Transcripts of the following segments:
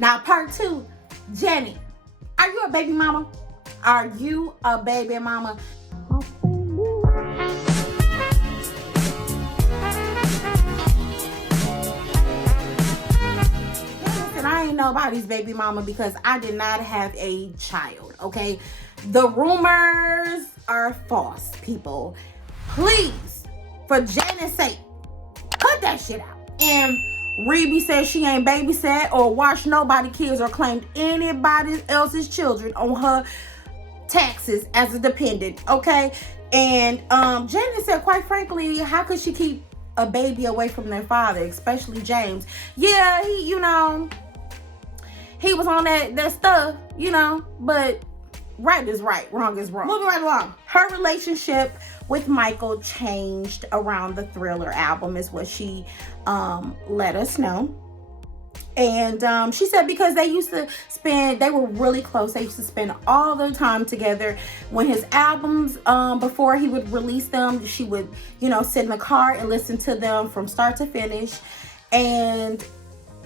Now, part 2, Janet, are you a baby mama? Are you a baby mama? Listen, I ain't nobody's baby mama because I did not have a child, okay? The rumors are false, people. Please, for Janet's sake, cut that shit out. And Rebe says she ain't babysat or watched nobody kids or claimed anybody else's children on her taxes as a dependent, okay? And Janet said, quite frankly, how could she keep a baby away from their father, especially James? Yeah, he was on that stuff, but right is right, wrong is wrong. Moving right along. Her relationship with Michael changed around the Thriller album is what she let us know. And she said because they were really close. They used to spend all their time together. When his albums, before he would release them, she would, sit in the car and listen to them from start to finish. And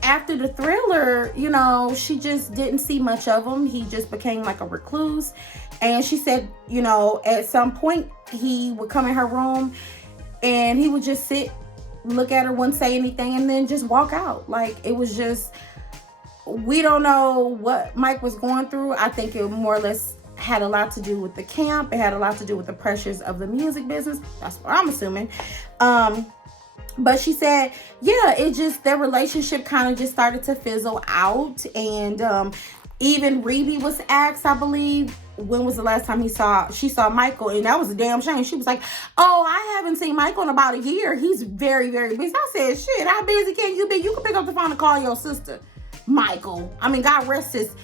after the Thriller, she just didn't see much of him. He just became like a recluse. And she said, at some point he would come in her room and he would just sit, look at her, wouldn't say anything, and then just walk out. Like, it was just, we don't know what Mike was going through. I think it more or less had a lot to do with the camp. It had a lot to do with the pressures of the music business. That's what I'm assuming. But she said, yeah, their relationship kind of just started to fizzle out. And even Rebe was asked, I believe, when was the last time she saw Michael, and that was a damn shame. She was like, oh, I haven't seen Michael in about a year. He's very, very busy. I said, shit, how busy can you be? You can pick up the phone and call your sister, Michael. I mean, God rest his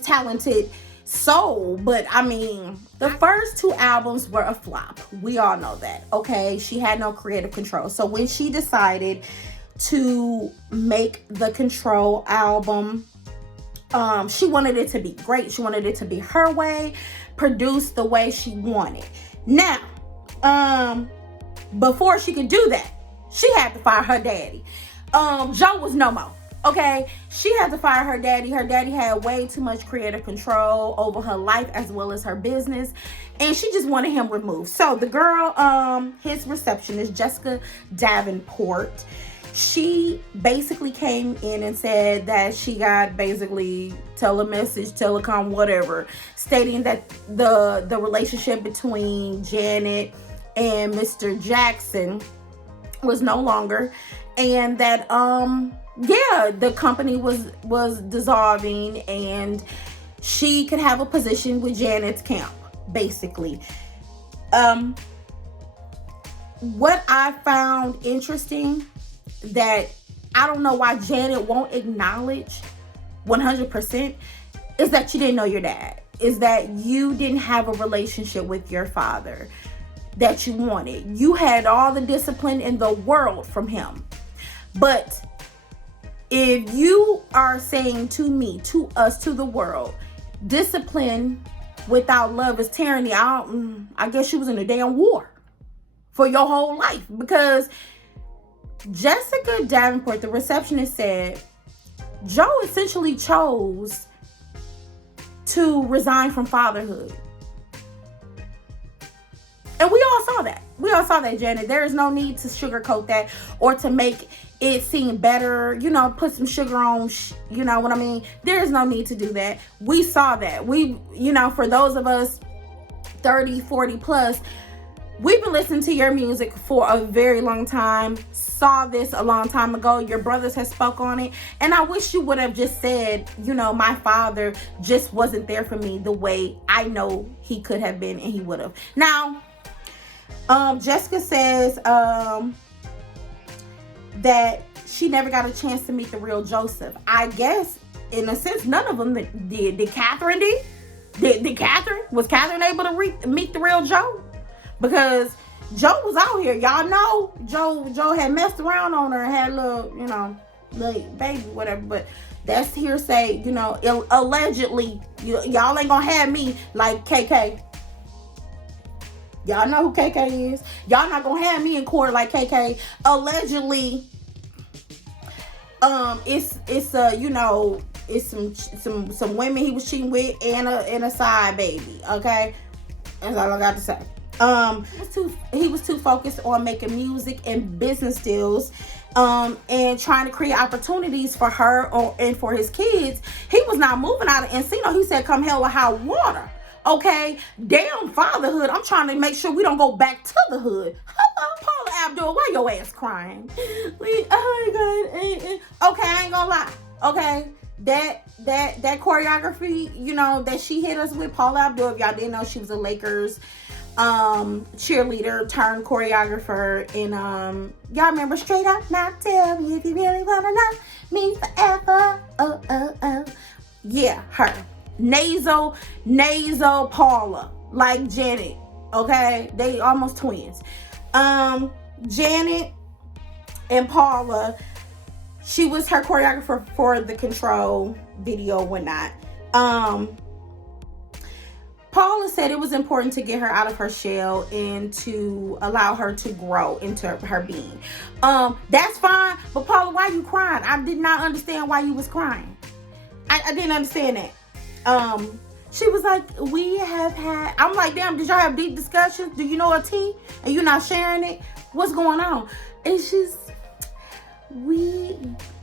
talented soul. But I mean, the first 2 albums were a flop. We all know that, okay? She had no creative control. So when she decided to make the Control album, she wanted it to be great. She wanted it to be her way, produced the way she wanted. Now, before she could do that, she had to fire her daddy. Joe was no more. Okay, she had to fire her daddy. Her daddy had way too much creative control over her life as well as her business, and she just wanted him removed. So the girl, his receptionist, Jessica Davenport, she basically came in and said that she got basically telecom, whatever, stating that the relationship between Janet and Mr. Jackson was no longer, and that the company was dissolving and she could have a position with Janet's camp, basically. What I found interesting, that I don't know why Janet won't acknowledge 100%, is that you didn't know your dad. Is that you didn't have a relationship with your father that you wanted. You had all the discipline in the world from him. But if you are saying to me, to us, to the world, discipline without love is tyranny, I guess you was in a damn war for your whole life. Because Jessica Davenport, the receptionist, said Joe essentially chose to resign from fatherhood. And we all saw that. Janet. There is no need to sugarcoat that or to make it seem better, put some sugar on, you know what I mean? There is no need to do that. We saw that. We, for those of us 30, 40 plus, we've been listening to your music for a very long time, saw this a long time ago. Your brothers have spoke on it. And I wish you would have just said, my father just wasn't there for me the way I know he could have been and he would have. Now, Jessica says that she never got a chance to meet the real Joseph. I guess, in a sense, none of them did. Did Catherine did? Catherine? Was Catherine able to meet the real Joe? Because Joe was out here. Y'all know Joe had messed around on her and had a little, little baby, whatever. But that's hearsay, allegedly. Y'all ain't gonna have me like KK. Y'all know who KK is. Y'all not gonna have me in court like KK. Allegedly, it's it's some women he was cheating with and a side baby. Okay, that's all I got to say. He was too focused on making music and business deals, and trying to create opportunities for her and for his kids. He was not moving out of Encino. He said, "Come hell or high water." Okay, damn fatherhood. I'm trying to make sure we don't go back to the hood. Hello, Paula Abdul, why your ass crying? Oh my God. Okay, I ain't gonna lie. Okay, that choreography, you know, that she hit us with, Paula Abdul. If y'all didn't know, she was a Lakers cheerleader turned choreographer, and y'all remember Straight Up Now, Tell Me If You Really Wanna Love Me Forever. Oh. Yeah, her. Nasal Paula, like Janet. Okay, they almost twins. Janet and Paula, she was her choreographer for the Control video, whatnot. Paula said it was important to get her out of her shell and to allow her to grow into her being. That's fine, but Paula, why you crying? I did not understand why you was crying. I didn't understand that. She was like, we have had, I'm like, damn, did y'all have deep discussions? Do you know a tea? And you're not sharing it? What's going on? And she's,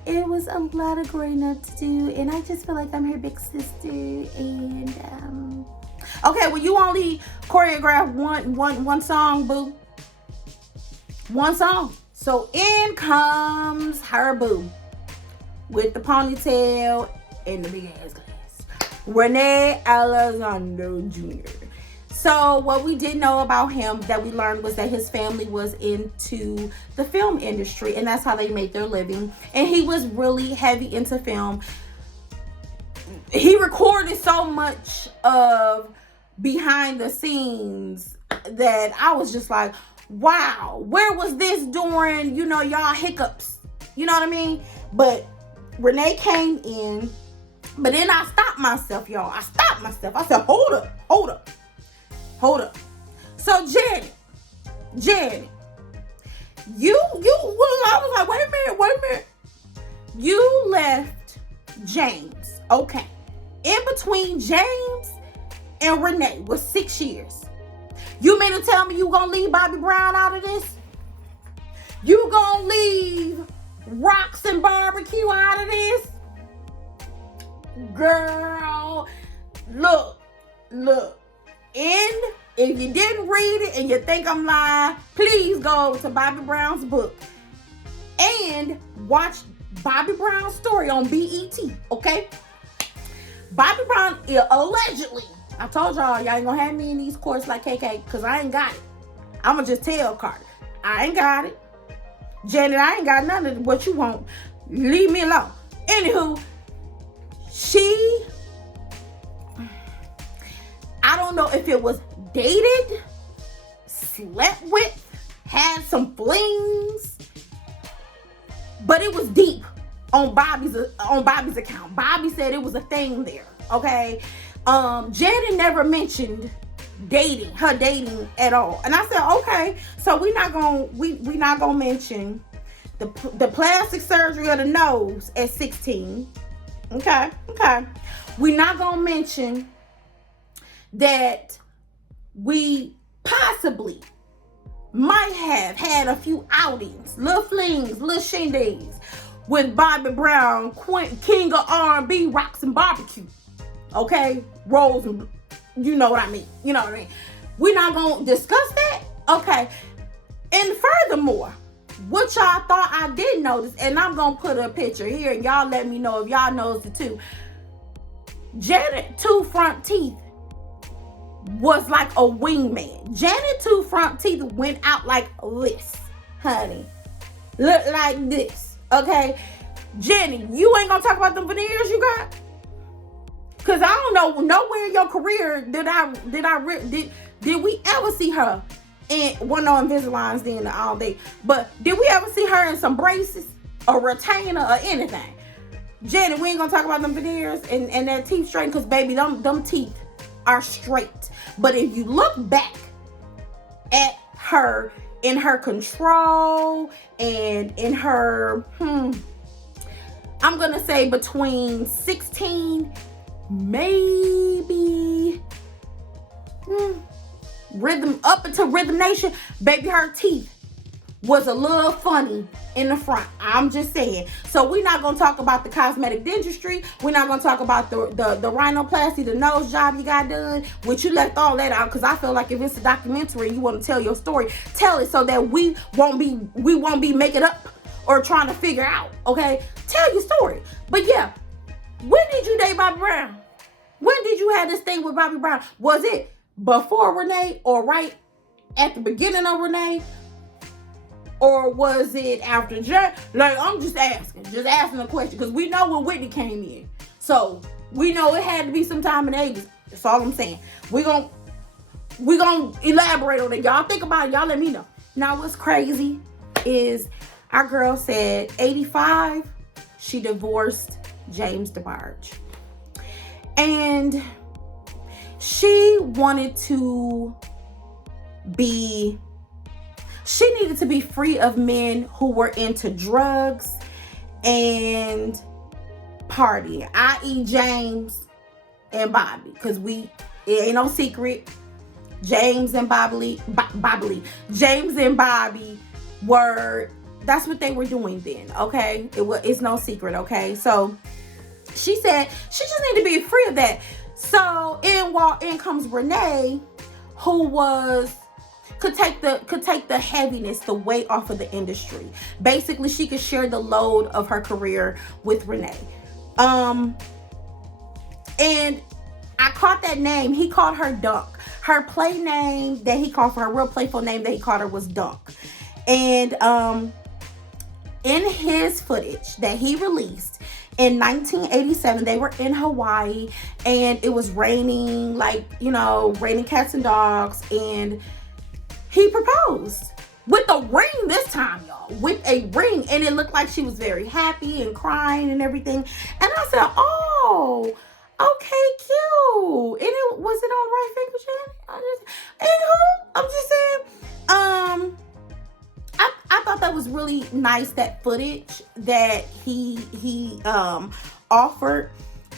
it was a lot of growing up to do, and I just feel like I'm her big sister, and, okay, well, you only choreographed one song, boo. One song. So in comes her boo with the ponytail and the big ass glass. Rene Elizondo Jr. So what we did know about him that we learned was that his family was into the film industry, and that's how they made their living. And he was really heavy into film. He recorded so much of behind the scenes that I was just like, wow, where was this during, you know, y'all hiccups? You know what I mean? But Rene came in. But then I stopped myself, y'all. I stopped myself. I said, hold up. So Janet, you, well, I was like, wait a minute. You left James, okay. In between James and Rene was 6 years. You mean to tell me you gonna leave Bobby Brown out of this? You gonna leave Rocks and Barbecue out of this? Girl, look. And if you didn't read it and you think I'm lying, please go to Bobby Brown's book and watch Bobby Brown's story on BET, okay? Bobby Brown allegedly, I told y'all ain't gonna have me in these courts like KK, because I ain't got it. I'm gonna just tell Carter, I ain't got it. Janet, I ain't got none of what you want. Leave me alone. Anywho, I don't know if it was dated, slept with, had some flings, but it was deep on Bobby's account. Bobby said it was a thing there, okay? Janet never mentioned her dating at all. And I said, okay, so we not gonna mention the plastic surgery of the nose at 16. Okay. We're not gonna mention that we possibly might have had a few outings, little flings, little shindigs with Bobby Brown, king of R&B, Rocks and Barbecue. Okay, rolls, and you know what I mean. We're not gonna discuss that. Okay. And furthermore, what y'all thought I did notice, and I'm gonna put a picture here, and y'all let me know if y'all noticed it too. Janet two front teeth was like a wingman. Janet two front teeth went out like this, honey. Look like this, okay? Janet, you ain't gonna talk about them veneers you got? Cause I don't know, nowhere in your career did we ever see her in one on Invisaligns then all day. But did we ever see her in some braces, a retainer, or anything? Janet, we ain't gonna talk about them veneers and that teeth straight, because baby, them teeth are straight. But if you look back at her in her Control and in her, I'm I'm gonna say between 16, maybe Rhythm, up until Rhythm Nation, baby, her teeth was a little funny in the front. I'm just saying. So we're not gonna talk about the cosmetic dentistry. We're not gonna talk about the rhinoplasty, the nose job you got done, which you left all that out, because I feel like if it's a documentary, you want to tell your story, tell it so that we won't be making up or trying to figure out. Okay, tell your story. But yeah, when did you date Bobby Brown? When did you have this thing with Bobby Brown? Was it before Renee or right at the beginning of Renee? Or was it after Jay? Like, I'm just asking a question, because we know when Whitney came in. So we know it had to be sometime in the 80s. That's all I'm saying. We're gonna elaborate on it. Y'all think about it. Y'all let me know. Now, what's crazy is our girl said 85, she divorced James DeBarge. And she wanted to be... She needed to be free of men who were into drugs and partying, i.e. James and Bobby. Because it ain't no secret, James and Bobby were, that's what they were doing then, okay? It's no secret, okay? So she said she just needed to be free of that. So in comes Renee, who could take the heaviness, the weight off of the industry. Basically, she could share the load of her career with Renee. And I caught that name. He called her Dunk. Her play name that he called for her, real playful name that he called her, was Dunk. And in his footage that he released in 1987, they were in Hawaii, and it was raining, like, raining cats and dogs, and he proposed with a ring this time, y'all. With a ring. And it looked like she was very happy and crying and everything. And I said, oh, okay, cute. And was it on Right Finger Channel? I'm just saying. I thought that was really nice, that footage that he offered.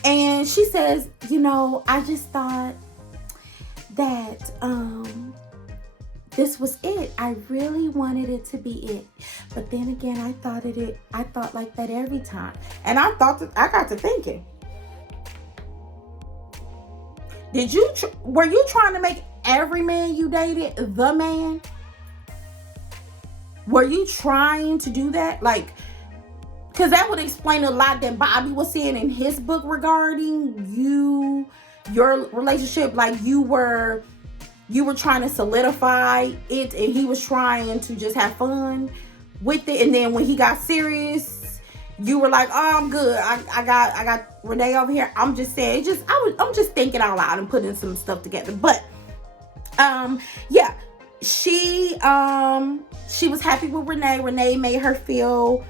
And she says, I just thought that this was it. I really wanted it to be it. But then again, I thought like that every time. And I got to thinking, were you trying to make every man you dated the man? Were you trying to do that? Like, because that would explain a lot that Bobby was saying in his book regarding your relationship. Like, you were trying to solidify it, and he was trying to just have fun with it. And then when he got serious, you were like, oh, I'm good. I got Renee over here. I'm just saying, I'm just thinking out loud and putting some stuff together. But yeah, she was happy with Renee. Renee made her feel,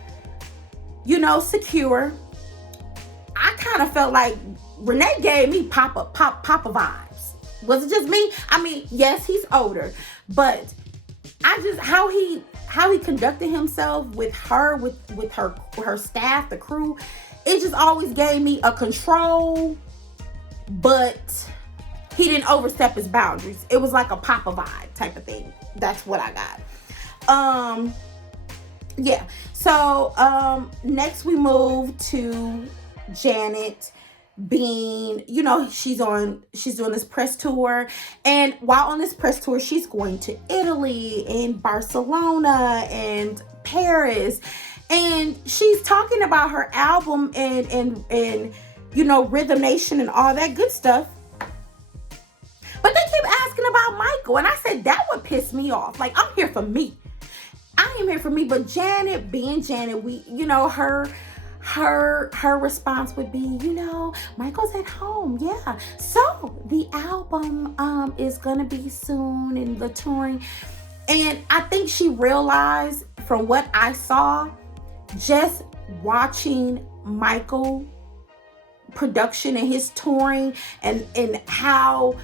secure. I kind of felt like Renee gave me Papa vibes. Was it just me? I mean, yes, he's older, but how he conducted himself with her, with her staff, the crew, it just always gave me a control, but he didn't overstep his boundaries. It was like a Papa vibe type of thing. That's what I got. Yeah. So next we move to Janet being, she's doing this press tour, and while on this press tour, she's going to Italy and Barcelona and Paris, and she's talking about her album and Rhythm Nation and all that good stuff. But they keep asking about Michael, and I said that would piss me off. Like, I'm here for me. I am here for me. But Janet, being Janet, her response would be, Michael's at home. Yeah. So the album is gonna be soon, and the touring. And I think she realized, from what I saw, just watching Michael production and his touring and how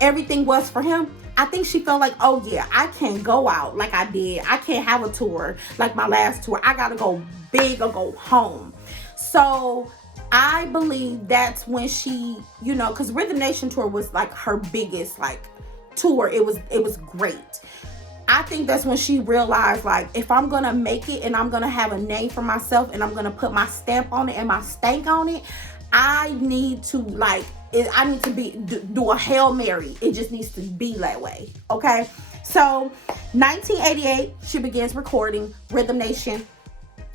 everything was for him, I think she felt like, oh yeah, I can't go out like I did. I can't have a tour like my last tour. I gotta go big or go home. So I believe that's when she, you know, because Rhythm Nation tour was like her biggest like tour. It was great. I think that's when she realized, like, if I'm gonna make it and I'm gonna have a name for myself and I'm gonna put my stamp on it and my stank on it, I need to like, I need to do a Hail Mary. It just needs to be that way. Okay. So 1988, she begins recording Rhythm Nation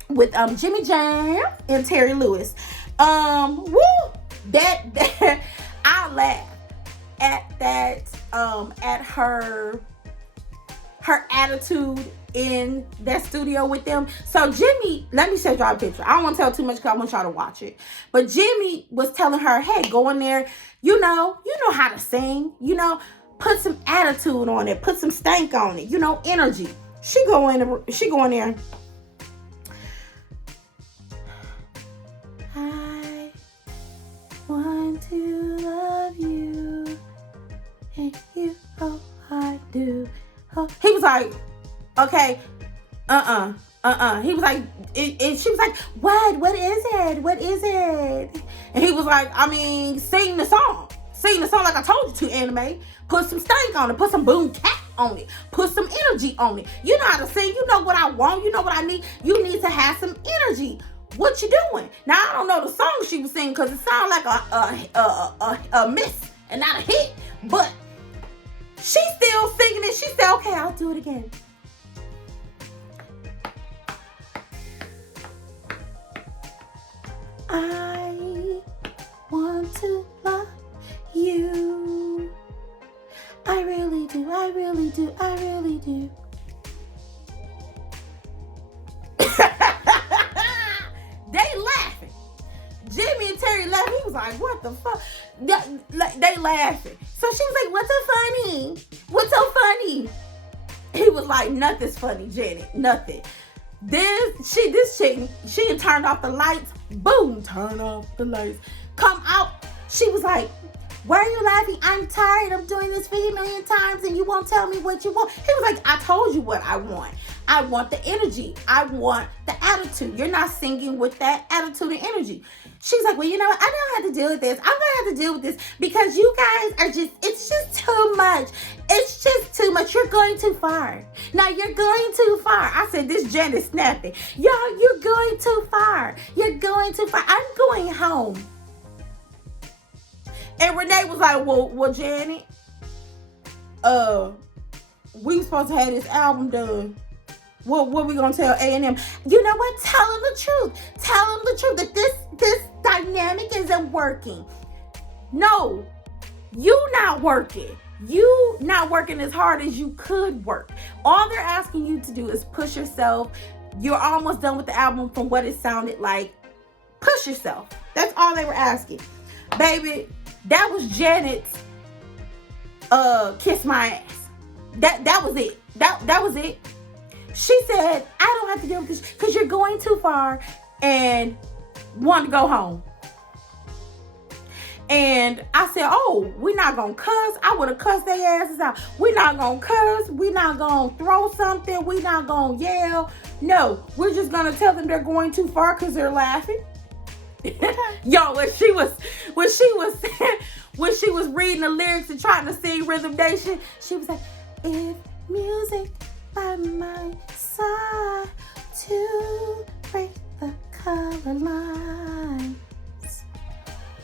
with Jimmy Jam and Terry Lewis. Woo! That I laugh at that, at her attitude in that studio with them. So Jimmy, let me show y'all a picture. I don't want to tell too much because I want y'all to watch it. But Jimmy was telling her, hey, go in there, you know how to sing, put some attitude on it, put some stank on it, energy. She go in there. I want to love you, and you, oh, I do. He was like, okay, He was like, she was like, what is it? And he was like, I mean, sing the song like I told you to, anime. Put some stank on it, put some boom cat on it, put some energy on it. You know how to sing, you know what I want, you know what I need. You need to have some energy. What you doing? Now, I don't know the song she was singing because it sounded like a miss and not a hit, but she's still singing it. She said, okay, I'll do it again. I want to love you. I really do, I really do, I really do. They laughing. Jimmy and Terry laughing. He was like, what the fuck? They laughing. So she was like, what's so funny? What's so funny? He was like, nothing's funny, Janet. Nothing. This chick, she had turned off the lights. Boom, turn off the lights. Come out. She was like, why are you laughing? I'm tired of doing this for you a million times and you won't tell me what you want. He was like, I told you what I want. I want the energy. I want the attitude. You're not singing with that attitude and energy. She's like, well, you know what? I don't have to deal with this. I'm going to have to deal with this because you guys are it's just too much. It's just too much. You're going too far. Now you're going too far. I said, this Jen is snapping. Y'all, you're going too far. You're going too far. I'm going home. And Rene was like, well, Janet, we supposed to have this album done. What we gonna tell A&M? You know what? Tell them the truth. Tell them the truth that this dynamic isn't working. No, you not working. You not working as hard as you could work. All they're asking you to do is push yourself. You're almost done with the album from what it sounded like. Push yourself. That's all they were asking. Baby, that was Janet's kiss my ass. That was it. That was it. She said, I don't have to deal with this because you're going too far and want to go home. And I said, oh, we're not going to cuss. I would have cussed their asses out. We're not going to cuss. We're not going to throw something. We're not going to yell. No, we're just going to tell them they're going too far because they're laughing. Yo, when she was reading the lyrics and trying to sing Rhythm Nation, she was like, if music by my side to break the color lines,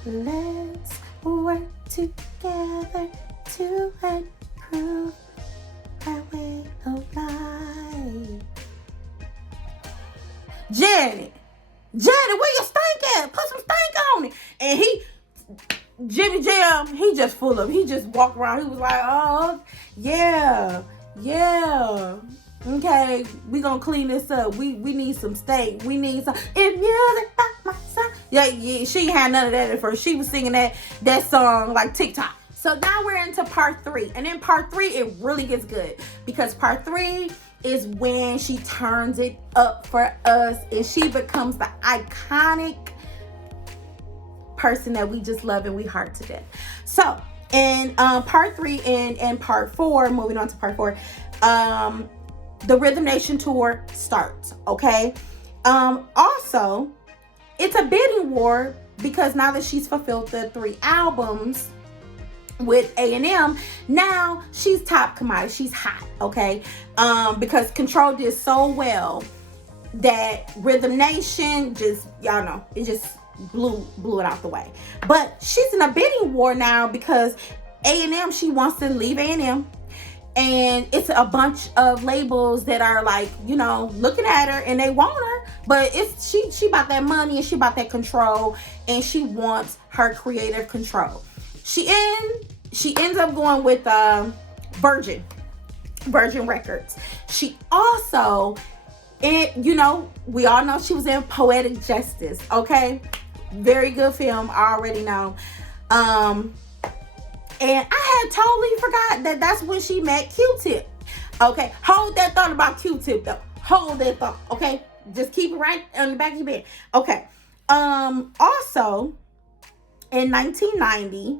let's work together to improve our way of life. Janet, where your stank at? Put some stank on it. And Jimmy Jam, he just walked around. He was like, oh, yeah. Okay, we gonna clean this up. We need some steak. We need some. If music by my side. Yeah, she ain't had none of that at first. She was singing that song like TikTok. So now we're into part 3. And in part 3, it really gets good. Because part 3 is when she turns it up for us. And she becomes the iconic person that we just love and we heart to death. So And part 3 and part 4, moving on to part 4, the Rhythm Nation tour starts, okay? Also, it's a bidding war because now that she's fulfilled the 3 albums with A&M, now she's top commodity. She's hot, okay? Because Control did so well that Rhythm Nation just, y'all know, it just blew it out the way. But she's in a bidding war now because A&M, she wants to leave A&M. And it's a bunch of labels that are like, you know, looking at her and they want her, but it's she about that money and she about that control, and she wants her creative control. She ends up going with Virgin Records. She also, you know, we all know she was in Poetic Justice, okay? Very good film, I already know. And I had totally forgot that that's when she met Q-Tip. Okay, hold that thought about Q-Tip though. Hold that thought, okay? Just keep it right on the back of your bed. Okay. Also, in 1990,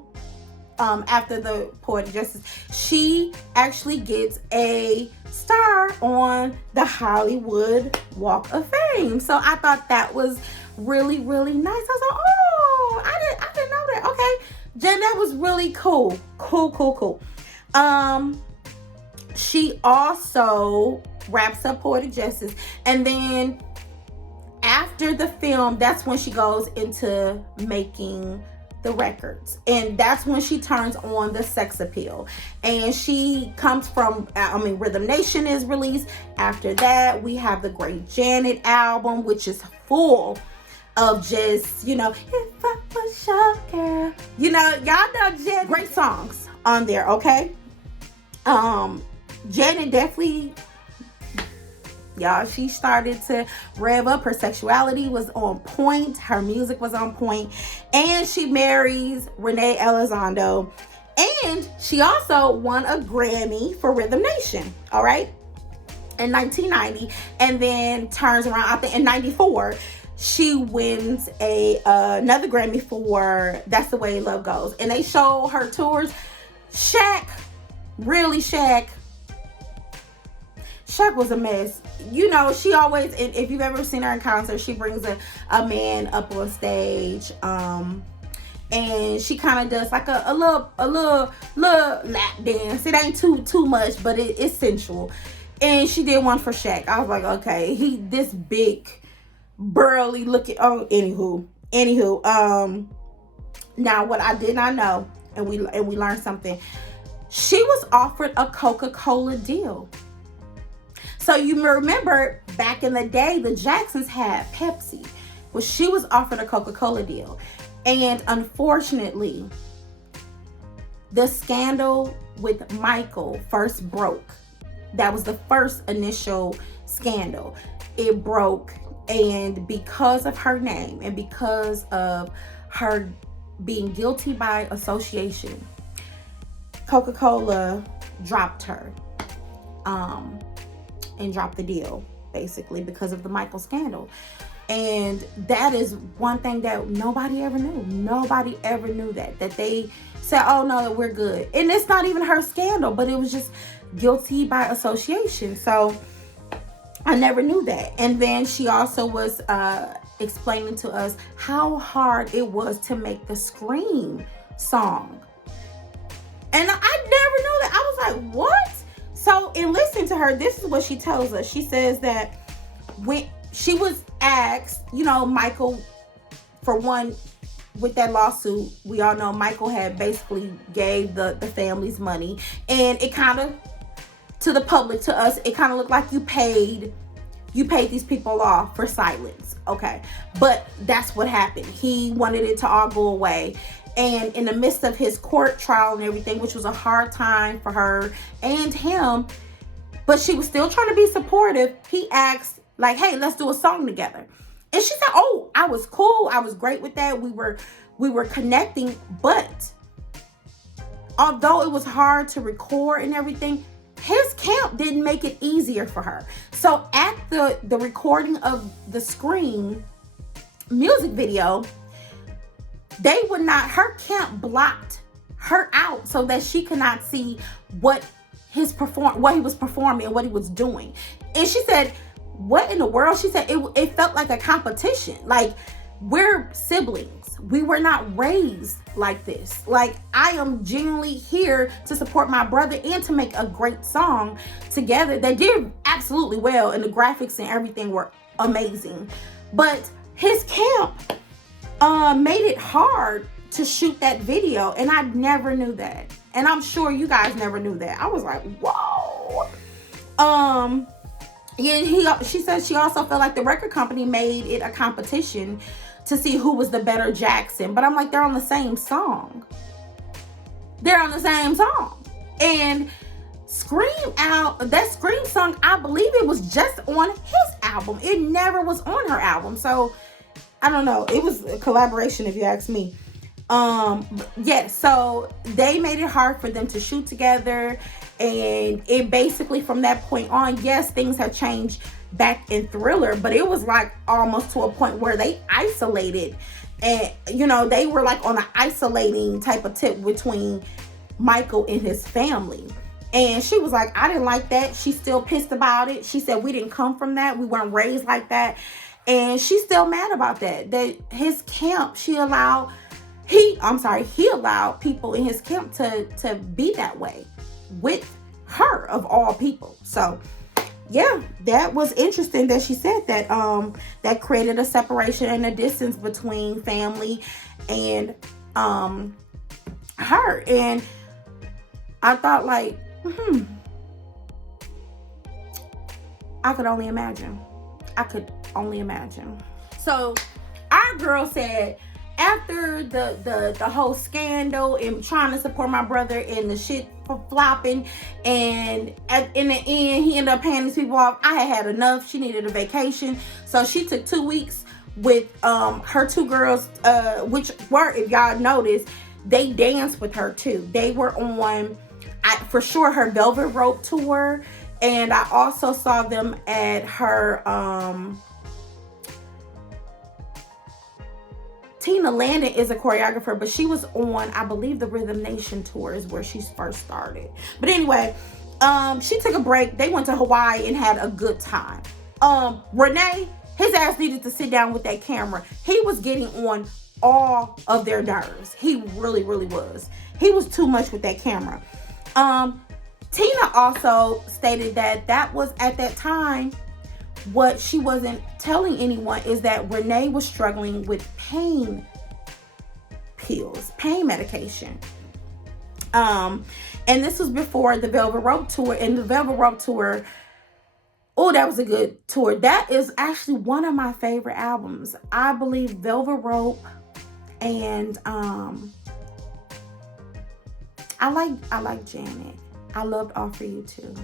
after the Poetic Justice, she actually gets a star on the Hollywood Walk of Fame. So I thought that was really, really nice. I was like, oh, I didn't know that. Okay. Jen, that was really cool. Cool. She also wraps up Poetic Justice. And then after the film, that's when she goes into making the records. And that's when she turns on the sex appeal. And she comes from, Rhythm Nation is released. After that, we have the Great Janet album, which is full of just, you know, if I was your girl. You know, y'all know Janet. Great songs on there, okay? Janet definitely, y'all, she started to rev up. Her sexuality was on point. Her music was on point. And she marries Rene Elizondo. And she also won a Grammy for Rhythm Nation, all right? In 1990. And then turns around, I think in 94, she wins another Grammy for That's the Way Love Goes. And they show her tours. Shaq was a mess. You know, she always, if you've ever seen her in concert, she brings a man up on stage. And she kind of does like a little lap dance. It ain't too much, but it's sensual. And she did one for Shaq. I was like, okay, this big, burly looking. Oh, anywho. Now what I did not know, and we learned something. She was offered a Coca-Cola deal. So you remember back in the day, the Jacksons had Pepsi. Well, she was offered a Coca-Cola deal. And unfortunately, the scandal with Michael first broke. That was the first initial scandal. It broke. And because of her name and because of her being guilty by association, Coca-Cola dropped her and dropped the deal, basically, because of the Michael scandal. And that is one thing that nobody ever knew. Nobody ever knew that they said, oh no, we're good. And it's not even her scandal, but it was just guilty by association. So I never knew that. And then she also was explaining to us how hard it was to make the Scream song. And I never knew that. I was like, what? So in listening to her, this is what she tells us. She says that when she was asked, you know, Michael, for one, with that lawsuit, we all know Michael had basically gave the families money. And it kind of, to the public, to us, it kind of looked like you paid these people off for silence. Okay. But that's what happened. He wanted it to all go away. And in the midst of his court trial and everything, which was a hard time for her and him, but she was still trying to be supportive, he asked, like, hey, let's do a song together. And she said, oh, I was cool. I was great with that. We were connecting. But although it was hard to record and everything, his camp didn't make it easier for her. So at the recording of the Scream music video, her camp blocked her out so that she could not see what he was performing and what he was doing. And she said, what in the world? She said it felt like a competition. Like, we're siblings. We were not raised like this. Like, I am genuinely here to support my brother and to make a great song together. They did absolutely well, and the graphics and everything were amazing. But his camp made it hard to shoot that video, and I never knew that. And I'm sure you guys never knew that. I was like, whoa. Yeah, she said she also felt like the record company made it a competition to see who was the better Jackson. But I'm like, they're on the same song. They're on the same song. And that Scream song, I believe it was just on his album. It never was on her album. So, I don't know. It was a collaboration, if you ask me. Yeah, so they made it hard for them to shoot together. And it basically, from that point on, yes, things have changed back in Thriller, but it was like almost to a point where they isolated, and they were like on an isolating type of tip between Michael and his family. And she was like, I didn't like that. She's still pissed about it. She said, we didn't come from that. We weren't raised like that. And she's still mad about that. That his camp, he allowed people in his camp to be that way with her, of all people. So yeah, that was interesting that she said that that created a separation and a distance between family and her. And I thought, like, I could only imagine. So our girl said, after the whole scandal and trying to support my brother and the shit flopping, and in the end he ended up paying these people off, I had enough. She needed a vacation, so she took 2 weeks with her two girls, which were, if y'all noticed, they danced with her too. They were on, for sure, her Velvet Rope tour, and I also saw them at her Tina Landon is a choreographer, but she was on, I believe, the Rhythm Nation tour is where she first started. But anyway, she took a break. They went to Hawaii and had a good time. Rene, his ass needed to sit down with that camera. He was getting on all of their nerves. He really, really was. He was too much with that camera. Tina also stated that was, at that time, what she wasn't telling anyone is that Rene was struggling with pain medication. And this was before the Velvet Rope tour. And the Velvet Rope tour, oh, that was a good tour. That is actually one of my favorite albums. I believe Velvet Rope, and I like Janet. I loved All For You Too.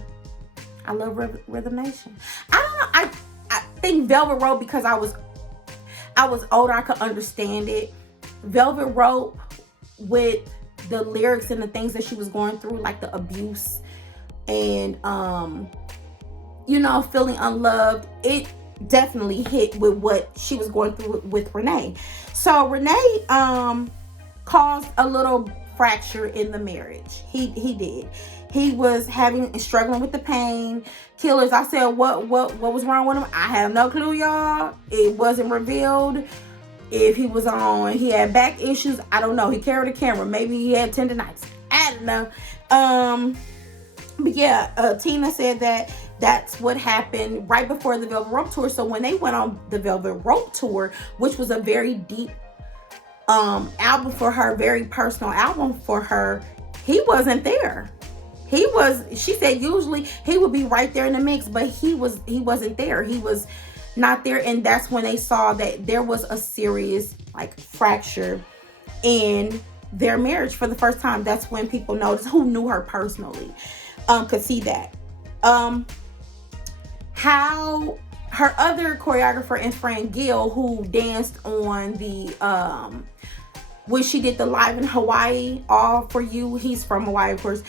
I love Rhythm Nation. I don't know. I think Velvet Rope, because I was older, I could understand it. Velvet Rope, with the lyrics and the things that she was going through, like the abuse and feeling unloved, it definitely hit with what she was going through with Rene. So Rene caused a little fracture in the marriage. He did. He was struggling with the pain killers. I said, what was wrong with him? I have no clue, y'all. It wasn't revealed. If he had back issues, I don't know. He carried a camera. Maybe he had tendonitis. I don't know. But yeah, Tina said that's what happened right before the Velvet Rope tour. So when they went on the Velvet Rope tour, which was a very deep album for her, very personal album for her, he wasn't there. She said usually he would be right there in the mix, but he wasn't there. He was not there. And that's when they saw that there was a serious fracture in their marriage for the first time. That's when people noticed, who knew her personally, could see that. How her other choreographer and friend Gil, who danced on the when she did the Live in Hawaii, All For You, he's from Hawaii, of course.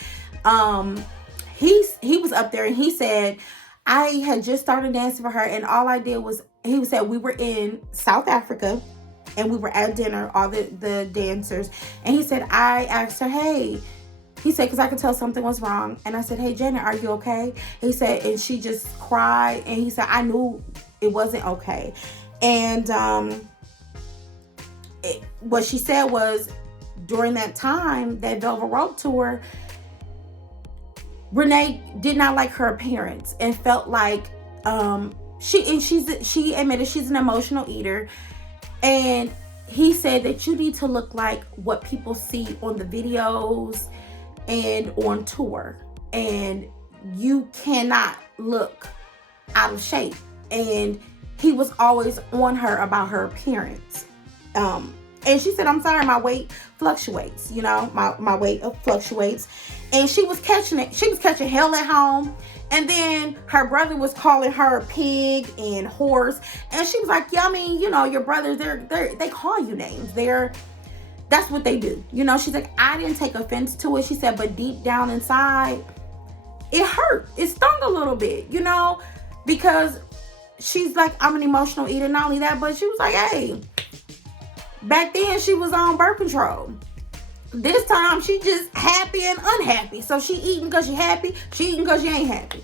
He was up there, and he said, I had just started dancing for her, and all I did was, he said, we were in South Africa, and we were at dinner, all the dancers, and he said, I asked her, hey, he said, because I could tell something was wrong. And I said, hey, Janet, are you okay? He said, and she just cried. And he said, I knew it wasn't okay. And what she said was, during that time, that Velvet Rope tour, Rene did not like her appearance and felt like she admitted she's an emotional eater. And he said that you need to look like what people see on the videos and on tour, and you cannot look out of shape. And he was always on her about her appearance. And she said, I'm sorry, my weight fluctuates, my weight fluctuates. And she was catching it. She was catching hell at home. And then her brother was calling her pig and horse. And she was like, yeah, I mean, your brothers, they call you names. That's what they do. She's like, I didn't take offense to it. She said, but deep down inside, it hurt. It stung a little bit, because she's like, I'm an emotional eater. Not only that, but she was like, hey, back then she was on birth control. This time she just happy and unhappy. So she eating because she happy. She eating because she ain't happy.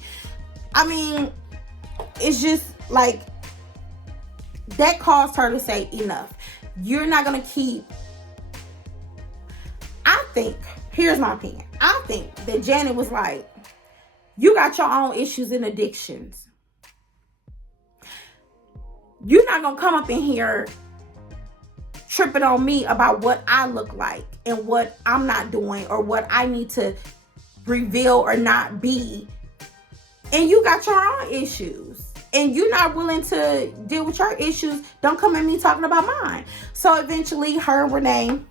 I mean, it's just like, that caused her to say enough. You're not going to keep. I think, here's my opinion. I think that Janet was like, you got your own issues and addictions. You're not going to come up in here tripping on me about what I look like and what I'm not doing or what I need to reveal or not be. And you got your own issues. And you're not willing to deal with your issues. Don't come at me talking about mine. So eventually her and Rene,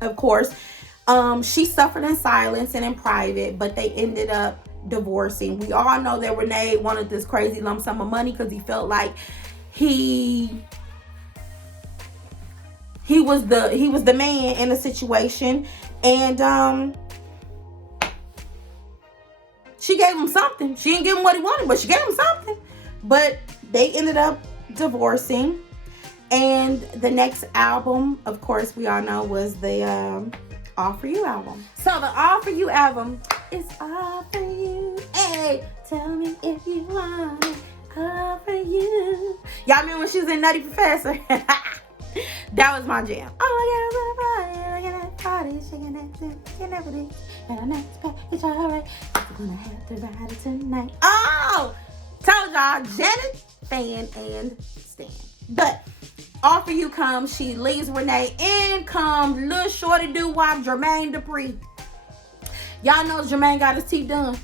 of course, she suffered in silence and in private, but they ended up divorcing. We all know that Rene wanted this crazy lump sum of money because he felt like he was the man in the situation. And she gave him something. She didn't give him what he wanted, but she gave him something. But they ended up divorcing. And the next album, of course, we all know, was the All For You album. So the All For You album is all for you. Hey, tell me if you want it. All for you. Y'all remember when she was in Nutty Professor? That was my jam. Oh my God, look at that party, shaking that thing, shaking everything. And our next package, alright. We're gonna have to ride it tonight. Oh, told y'all, Janet, fan and stan. But All For You comes, she leaves Rene, and comes little shorty doo-wop Jermaine Dupri. Y'all know Jermaine got his teeth done.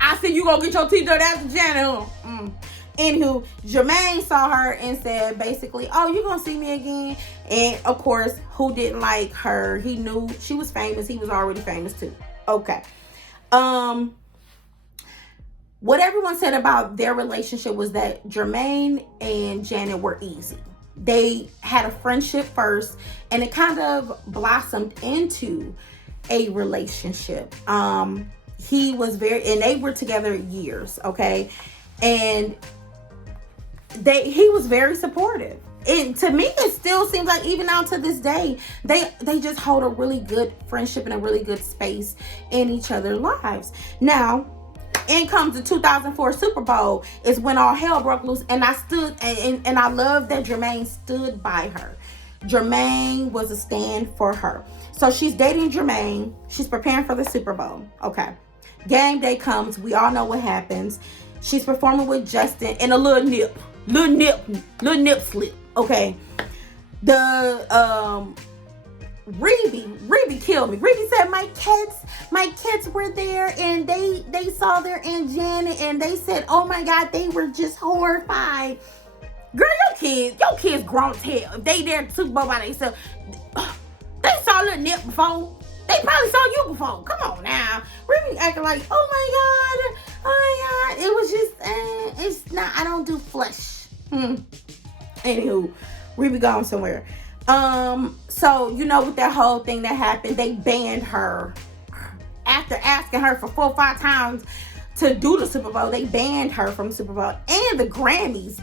I said, you gonna get your teeth done after Janet, huh? Anywho, Jermaine saw her and said basically, oh, you gonna see me again? And of course, who didn't like her? He knew she was famous. He was already famous too. Okay. What everyone said about their relationship was that Jermaine and Janet were easy. They had a friendship first, and it kind of blossomed into a relationship. He was and they were together years, okay? And he was very supportive. And to me, it still seems like even now to this day, they just hold a really good friendship and a really good space in each other's lives. Now, in comes the 2004 Super Bowl is when all hell broke loose, and I stood and I love that Jermaine stood by her. Jermaine was a stand for her. So she's dating Jermaine. She's preparing for the Super Bowl. Okay. Game day comes. We all know what happens. She's performing with Justin and a little nip slip. Okay. The Rebe killed me. Rebe said my kids were there, and they saw their Aunt Janet, and they said, oh my God, they were just horrified. Girl, your kids grown as hell. If they there to Super Bowl by themselves, they saw little nip before. They probably saw you before. Come on now. Rebe acting like, oh my God. It was just, it's not, I don't do flesh. Anywho, Rebe gone somewhere. So, with that whole thing that happened, they banned her. After asking her for 4 or 5 times to do the Super Bowl, they banned her from Super Bowl and the Grammys.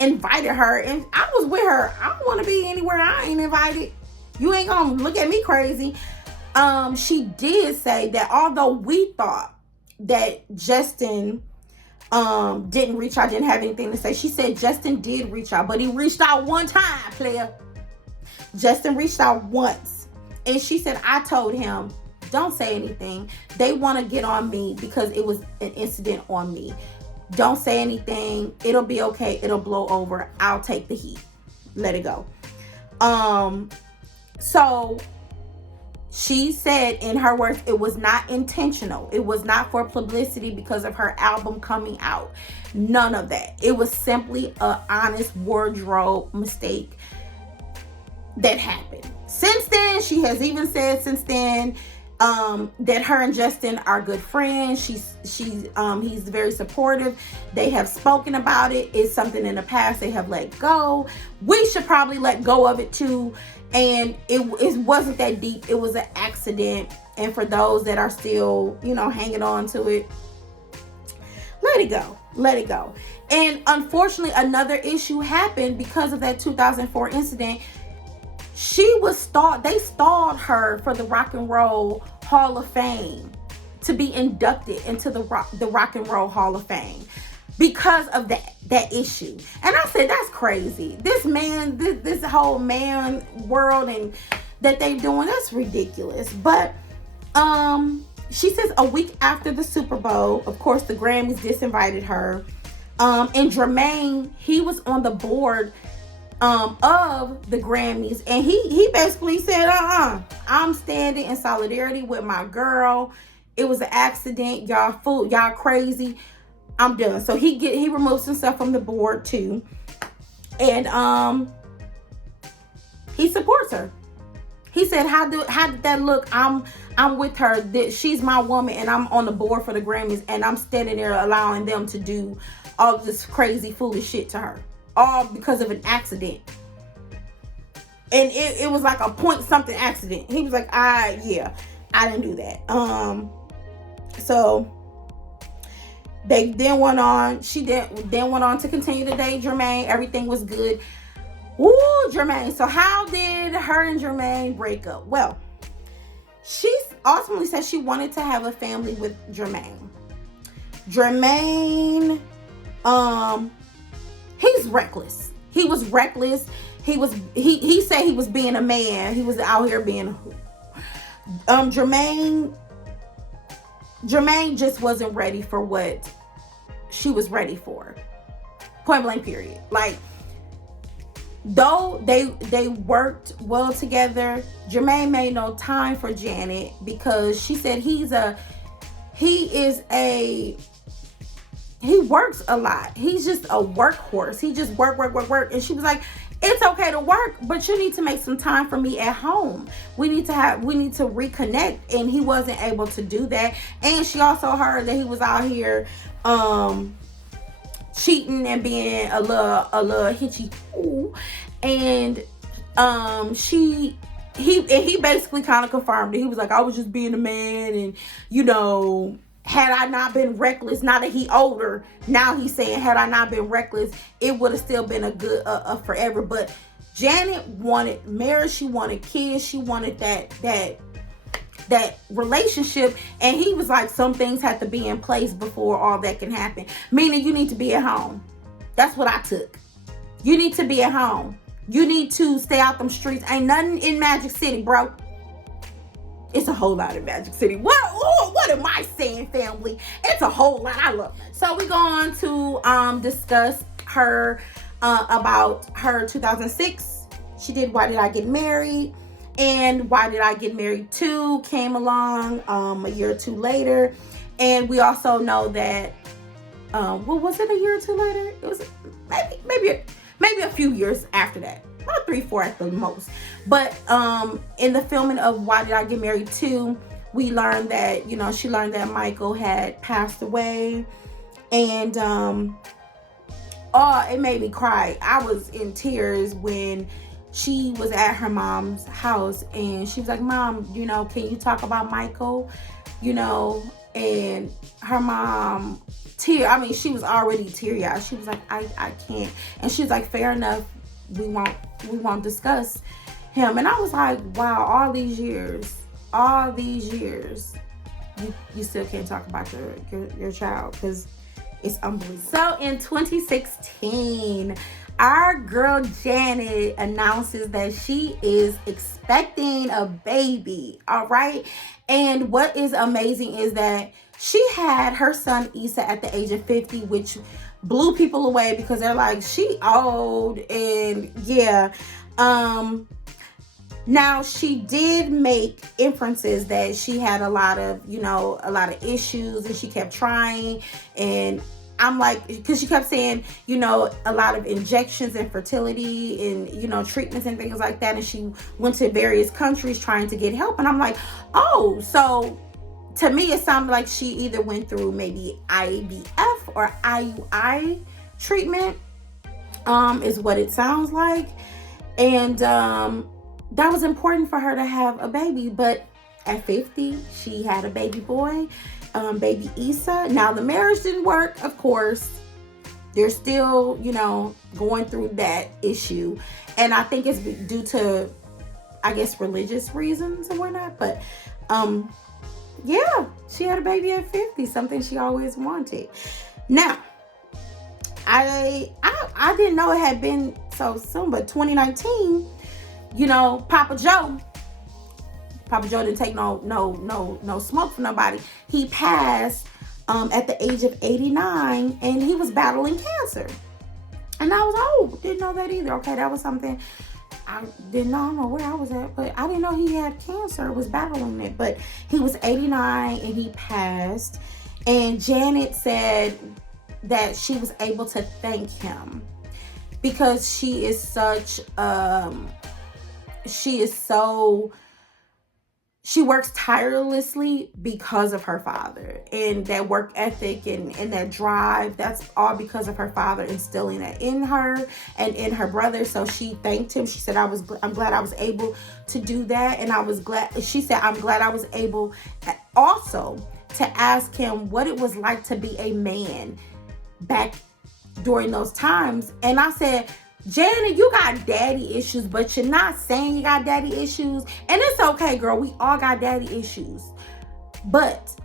invited her, and I was with her. I don't want to be anywhere I ain't invited. You ain't gonna look at me crazy. She did say that although we thought that Justin didn't reach out, didn't have anything to say, she said Justin did reach out, but he reached out one time, player. Justin reached out once, and she said, I told him, don't say anything. They want to get on me because it was an incident on me. Don't say anything. It'll be okay. It'll blow over. I'll take the heat. Let it go. So she said, in her words, it was not intentional. It was not for publicity because of her album coming out. None of that. It was simply an honest wardrobe mistake that happened. Since then, she has even said that her and Justin are good friends. He's very supportive. They have spoken about it. It's something in the past they have let go. We should probably let go of it too. And it wasn't that deep. It was an accident. And for those that are still, hanging on to it, let it go. Let it go. And unfortunately, another issue happened because of that 2004 incident. They stalled her for the Rock and Roll Hall of Fame to be inducted into the Rock and Roll Hall of Fame because of that issue. And I said, that's crazy. This man, this whole man world and that they doing, that's ridiculous. But she says a week after the Super Bowl, of course, the Grammys disinvited her. And Jermaine, he was on the board of the Grammys, and he basically said, I'm standing in solidarity with my girl. It was an accident. Y'all crazy. I'm done. So he removes himself from the board too, and he supports her. He said, how did that look? I'm with her. That she's my woman, and I'm on the board for the Grammys, and I'm standing there allowing them to do all this crazy foolish shit to her, all because of an accident. And it was like a point something accident. He was like, I didn't do that. So they then went on. She then went on to continue to date Jermaine. Everything was good. Woo, Jermaine. So how did her and Jermaine break up? Well, she ultimately said she wanted to have a family with Jermaine. Jermaine, he's reckless. He was reckless. He said he was being a man. He was out here being Jermaine just wasn't ready for what she was ready for. Point blank period. Like, though they worked well together, Jermaine made no time for Janet because she said he works a lot. He's just a workhorse. He just work. And she was like, it's okay to work, but you need to make some time for me at home. We need to reconnect. And he wasn't able to do that. And she also heard that he was out here cheating and being a little hitchy. And he basically kind of confirmed it. He was like, I was just being a man, and had I not been reckless, now that he older, now he's saying, had I not been reckless, it would have still been a good forever. But Janet wanted marriage, she wanted kids, she wanted that relationship, and he was like, some things have to be in place before all that can happen. Meaning you need to be at home. That's what I took. You need to be at home. You need to stay out them streets. Ain't nothing in Magic City, bro. It's a whole lot in Magic City. What am I saying, family? It's a whole lot. I love it. So we go on to discuss her about her 2006. She did Why Did I Get Married? And Why Did I Get Married 2 came along a year or two later. And we also know that was it a year or two later? It was maybe a few years after that. About 3-4 at the most. But in the filming of Why Did I Get Married 2, we learned that, she learned that Michael had passed away. And it made me cry. I was in tears when she was at her mom's house, and she was like, Mom, can you talk about Michael? And her mom she was already teary-eyed. She was like, I can't. And she was like, fair enough. We won't discuss him. And I was like, wow, all these years, you still can't talk about your child, because it's unbelievable. So in 2016, our girl Janet announces that she is expecting a baby. All right. And what is amazing is that she had her son Issa at the age of 50, which blew people away, because they're like, she old. And yeah. Now, she did make inferences that she had a lot of issues, and she kept trying. And I'm like, because she kept saying, a lot of injections and fertility and, treatments and things like that. And she went to various countries trying to get help. And I'm like, oh, so to me, it sounded like she either went through maybe IVF or IUI treatment, is what it sounds like. And, that was important for her to have a baby. But at 50, she had a baby boy, baby Issa. Now, the marriage didn't work, of course. They're still, going through that issue. And I think it's due to, I guess, religious reasons and whatnot. But, yeah, she had a baby at 50, something she always wanted. Now, I didn't know it had been so soon, but 2019, Papa Joe didn't take no smoke from nobody. He passed at the age of 89, and he was battling cancer. And I was, didn't know that either. Okay, that was something I don't know where I was at, but I didn't know he had cancer, was battling it. But he was 89 and he passed. And Janet said that she was able to thank him because she works tirelessly because of her father, and that work ethic and that drive, that's all because of her father instilling that in her and in her brother. So she thanked him. She said, I'm glad I was able to do that. And she said, I'm glad I was able also to ask him what it was like to be a man back during those times. And I said, Janet, you got daddy issues, but you're not saying you got daddy issues. And it's okay, girl. We all got daddy issues. But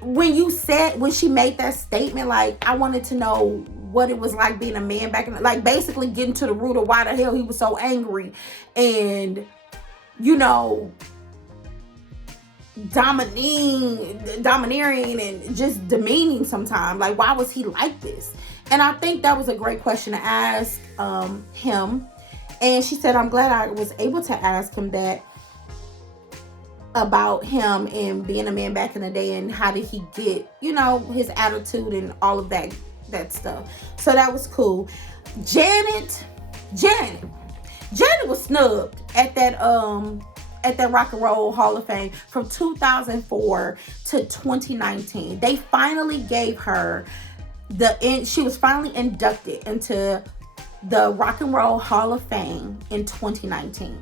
when she made that statement, like, I wanted to know what it was like being a man back in, like, basically getting to the root of why the hell he was so angry and, domineering and just demeaning sometimes. Like, why was he like this? And I think that was a great question to ask him. And she said, I'm glad I was able to ask him that about him and being a man back in the day, and how did he get, his attitude and all of that stuff. So that was cool. Janet was snubbed at that Rock and Roll Hall of Fame from 2004 to 2019. They finally gave her she was finally inducted into the Rock and Roll Hall of Fame in 2019.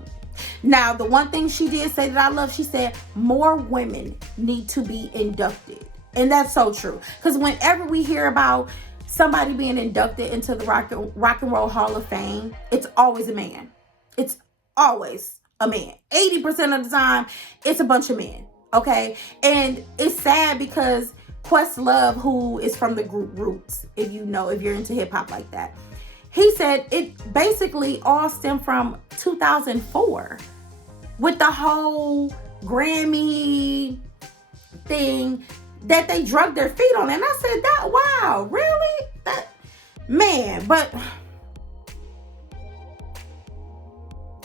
Now, the one thing she did say that I love, she said, more women need to be inducted. And that's so true. Because whenever we hear about somebody being inducted into the Rock and Roll Hall of Fame, it's always a man. It's always a man. 80% of the time, it's a bunch of men. Okay? And it's sad because Questlove, who is from the group Roots, if you're into hip hop like that, he said it basically all stemmed from 2004 with the whole Grammy thing that they drugged their feet on. And I said, that, wow, really? That, man, but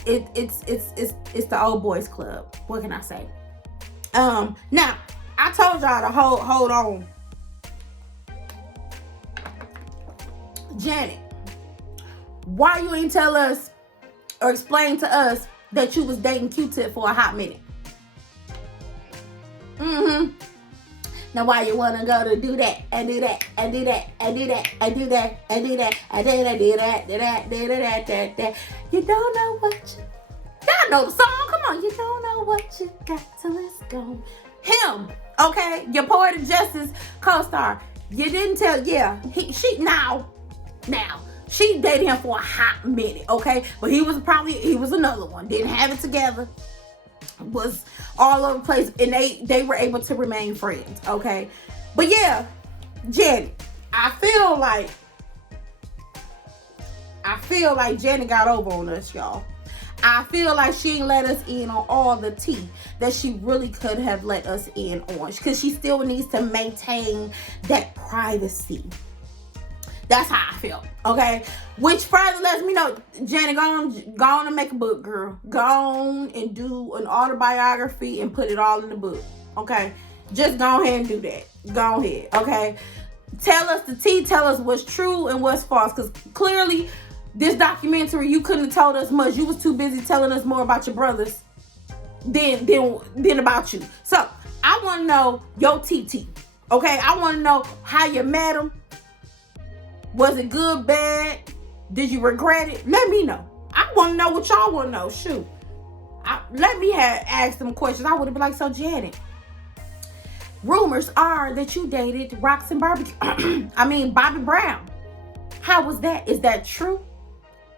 it's the old boys club. What can I say? Now, I told y'all to hold on. Janet, why you ain't tell us or explain to us that you was dating Q-Tip for a hot minute? Now why you wanna go to do that and do that and do that and do that and do that and do that and do that. You don't know what y'all know the song. Come on, you don't know what you got till it's gone. Him. Okay, your Poetic Justice co-star. You didn't tell, yeah, now, she dated him for a hot minute, okay? But he was another one. Didn't have it together. Was all over the place. And they were able to remain friends, okay? But yeah, Janet, I feel like Janet got over on us, y'all. I feel like she ain't let us in on all the tea that she really could have let us in on, because she still needs to maintain that privacy. That's how I feel, okay? Which further lets me know, Janet, go on and make a book, girl. Go on and do an autobiography and put it all in the book, okay? Just go ahead and do that. Go ahead, okay? Tell us the tea. Tell us what's true and what's false, because clearly this documentary, you couldn't have told us much. You was too busy telling us more about your brothers than about you. So I want to know your TT, okay? I want to know how you met him. Was it good, bad? Did you regret it? Let me know. I want to know what y'all want to know. Shoot. Let me ask them questions. I would have been like, so Janet, rumors are that you dated Roxanne Barbecue. Bobby Brown. How was that? Is that true?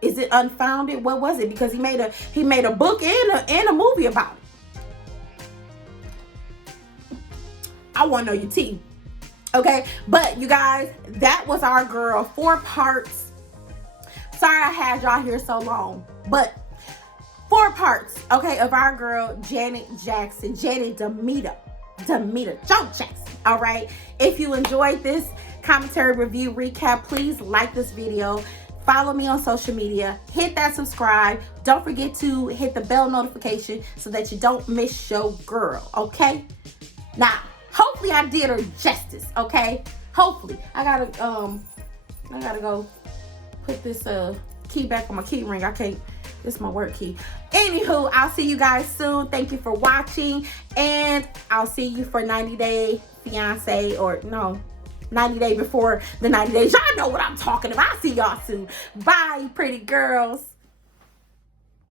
Is it unfounded? What was it? Because he made a book and a movie about it. I want to know your tea. Okay, but you guys, that was our girl. 4 parts. Sorry I had y'all here so long, but 4 parts, okay, of our girl Janet Demita Joe Jackson. All right, if you enjoyed this commentary review recap, please like this video. Follow me on social media. Hit that subscribe. Don't forget to hit the bell notification so that you don't miss your girl, okay? Now, hopefully I did her justice, okay? Hopefully. I gotta go put this key back on my key ring. I can't, this is my work key. Anywho, I'll see you guys soon. Thank you for watching, and I'll see you for 90 Day Fiance, or no, 90 Day before the 90 days. Y'all know what I'm talking about. I'll see y'all soon. Bye, pretty girls.